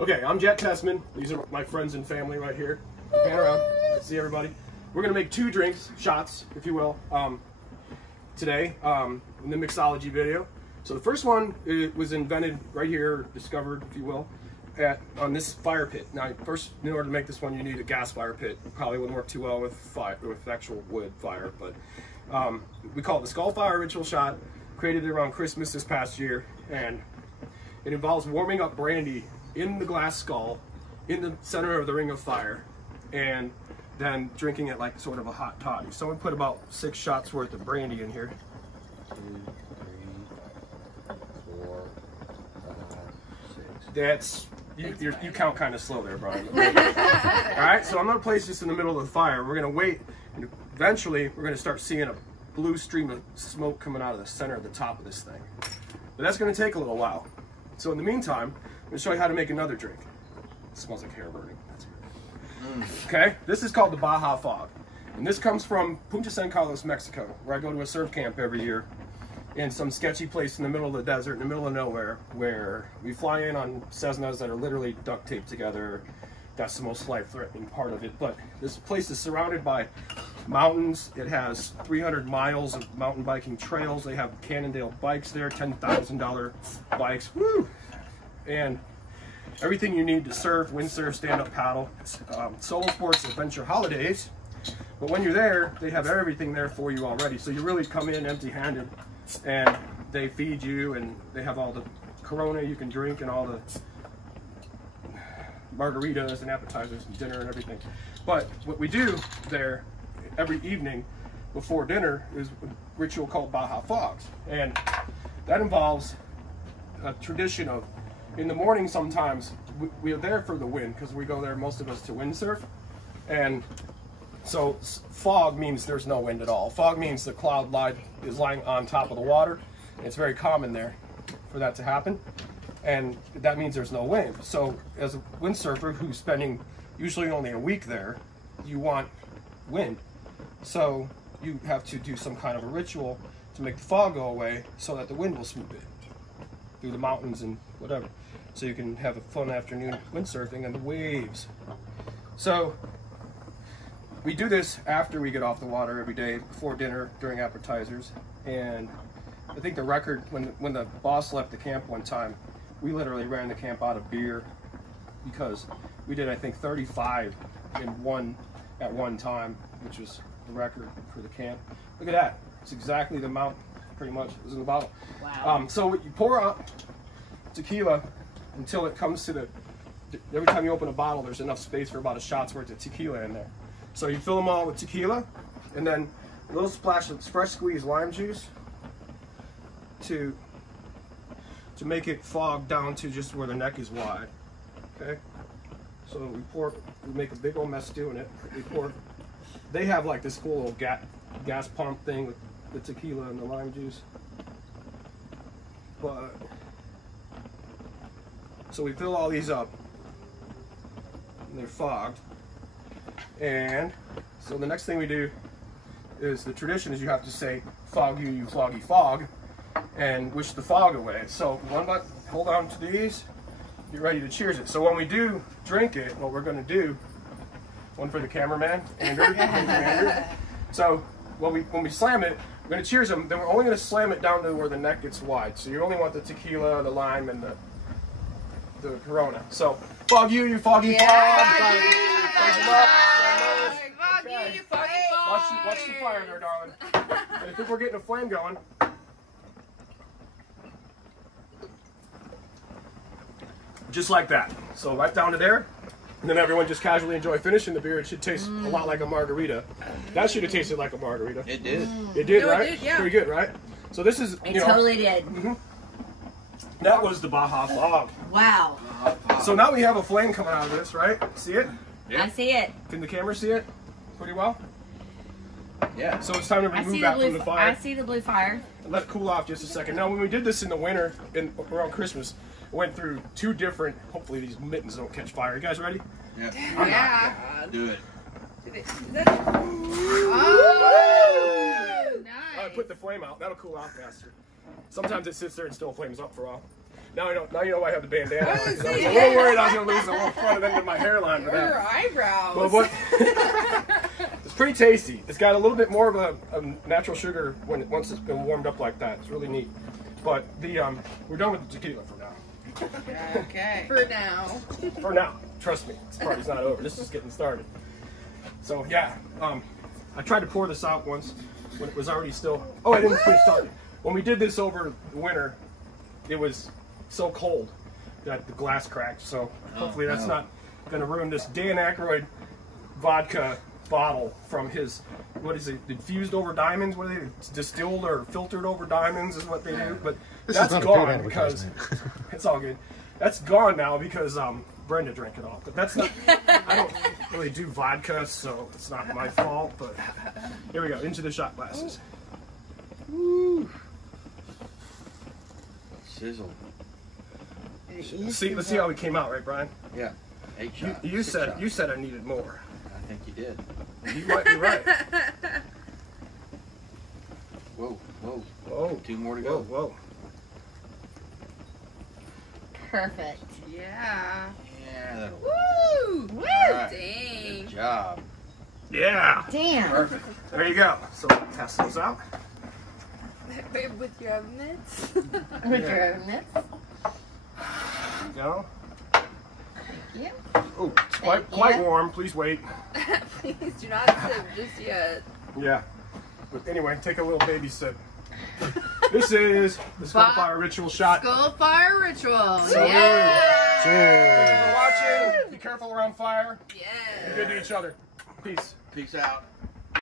Okay, I'm Tessmann. These are my friends and family right here. Pan around. Let's see everybody. We're gonna make 2 drinks, shots, if you will, today in the mixology video. So the first one, it was invented right here, discovered, if you will, on this fire pit. Now, first, in order to make this one, you need a gas fire pit. Probably wouldn't work too well with actual wood fire, but we call it the Skullfire Ritual shot. Created it around Christmas this past year, and it involves warming up brandy in the glass skull in the center of the ring of fire, and then drinking it like sort of a hot toddy. So we put about 6 shots worth of brandy in here. 2, 3, 4, 5, 6. That's you count kind of slow there, Brian. All right, so I'm gonna place this in the middle of the fire. We're gonna wait, and eventually we're gonna start seeing a blue stream of smoke coming out of the center of the top of this thing. But that's gonna take a little while. So in the meantime, I'm gonna show you how to make another drink. It smells like hair burning. Okay, this is called the Baja Fog. And this comes from Punta San Carlos, Mexico, where I go to a surf camp every year in some sketchy place in the middle of the desert, in the middle of nowhere, where we fly in on Cessnas that are literally duct taped together. That's the most life-threatening part of it. But this place is surrounded by mountains. It has 300 miles of mountain biking trails. They have Cannondale bikes there, $10,000 bikes. Woo! And everything you need to surf, windsurf, stand-up paddle, solo sports, adventure holidays. But when you're there, they have everything there for you already. So you really come in empty-handed, and they feed you, and they have all the Corona you can drink, and all the margaritas and appetizers and dinner and everything. But what we do there every evening before dinner is a ritual called Baja Fog. And that involves a tradition of, in the morning sometimes, we are there for the wind, because we go there, most of us, to windsurf. And so fog means there's no wind at all. Fog means the cloud is lying on top of the water. It's very common there for that to happen. And that means there's no wind. So as a windsurfer who's spending usually only a week there, you want wind. So you have to do some kind of a ritual to make the fog go away so that the wind will swoop in through the mountains and whatever. So you can have a fun afternoon windsurfing and the waves. So we do this after we get off the water every day, before dinner, during appetizers. And I think the record, when the boss left the camp one time, we literally ran the camp out of beer, because we did, I think, 35 at one time, which was the record for the camp. Look at that. It's exactly the amount, pretty much, it was in the bottle. Wow. So you pour out tequila until it comes to every time you open a bottle, there's enough space for about a shot's worth of tequila in there. So you fill them all with tequila, and then a little splash of fresh squeezed lime juice to make it fog down to just where the neck is wide. Okay? So we make a big old mess doing it. They have like this cool little gas pump thing with the tequila and the lime juice. But so we fill all these up, and they're fogged. And so the next thing we do is, the tradition is you have to say, "Fog you, you foggy fog," and wish the fog away. So hold on to these, get ready to cheers it. So when we do drink it, what we're going to do, one for the cameraman, Andrew. Andrew. So when we slam it, we're going to cheers them. Then we're only going to slam it down to where the neck gets wide. So you only want the tequila, the lime, and the Corona. So fog you, you foggy fog. Watch the fire there, darling. And I think we're getting a flame going. Just like that. So right down to there. And then everyone just casually enjoy finishing the beer. It should taste a lot like a margarita. That should have tasted like a margarita. It did. It did, No, right? it did, yeah. Pretty good, right? So this is, It totally did. That was the Baja Fog. Wow. So now we have a flame coming out of this, right? See it? Yeah. I see it. Can the camera see it pretty well? Yeah. So it's time to remove that from the fire. I see the blue fire. And let it cool off just a second. Now, when we did this in the winter, around Christmas, I went through 2 different, hopefully these mittens don't catch fire. You guys ready? Yeah. Yeah. Do it. Oh, nice. All right, put the flame out. That'll cool off faster. Sometimes it sits there and still flames up for a while. Now I don't. Now you know why I have the bandana on. 'Cause I was a little worried I was gonna lose a little front of end of my hairline for Your that. eyebrows. But what? It's pretty tasty. It's got a little bit more of a natural sugar once it's been warmed up like that. It's really neat. But we're done with the tequila for now. Okay. For now. For now, trust me, this party's not over. This is getting started. So yeah, I tried to pour this out once when it was already still. Oh, I didn't finish starting. When we did this over the winter, it was so cold that the glass cracked. So hopefully that's not going to ruin this Dan Aykroyd vodka bottle from his, what is it, diffused over diamonds? What are they, distilled or filtered over diamonds is what they do. But that's gone because it's all good. That's gone now because Brenda drank it all. But that's not, I don't really do vodka, so it's not my fault. But here we go, into the shot glasses. Woo. Sizzle. Let's see how we came out, right, Brian? Yeah. 8 shots. You said I needed more. I think you did. You might be right. Whoa, whoa. Whoa. 2 more to Whoa, go. whoa. Perfect. Yeah. Yeah, that'll work. Woo! Woo! Right. Dang. Good job. Yeah. Damn. Perfect. There you go. So pass those out. Babe, with your mitts. With your mitts. There you go. Thank you. Oh, it's quite warm. Please wait. Please do not sip just yet. Yeah. But anyway, take a little baby sip. This is the Skullfire Ritual shot. Skullfire Ritual. So Yeah. Thank you for watching. Be careful around fire. Yeah. Be good to each other. Peace. Peace out.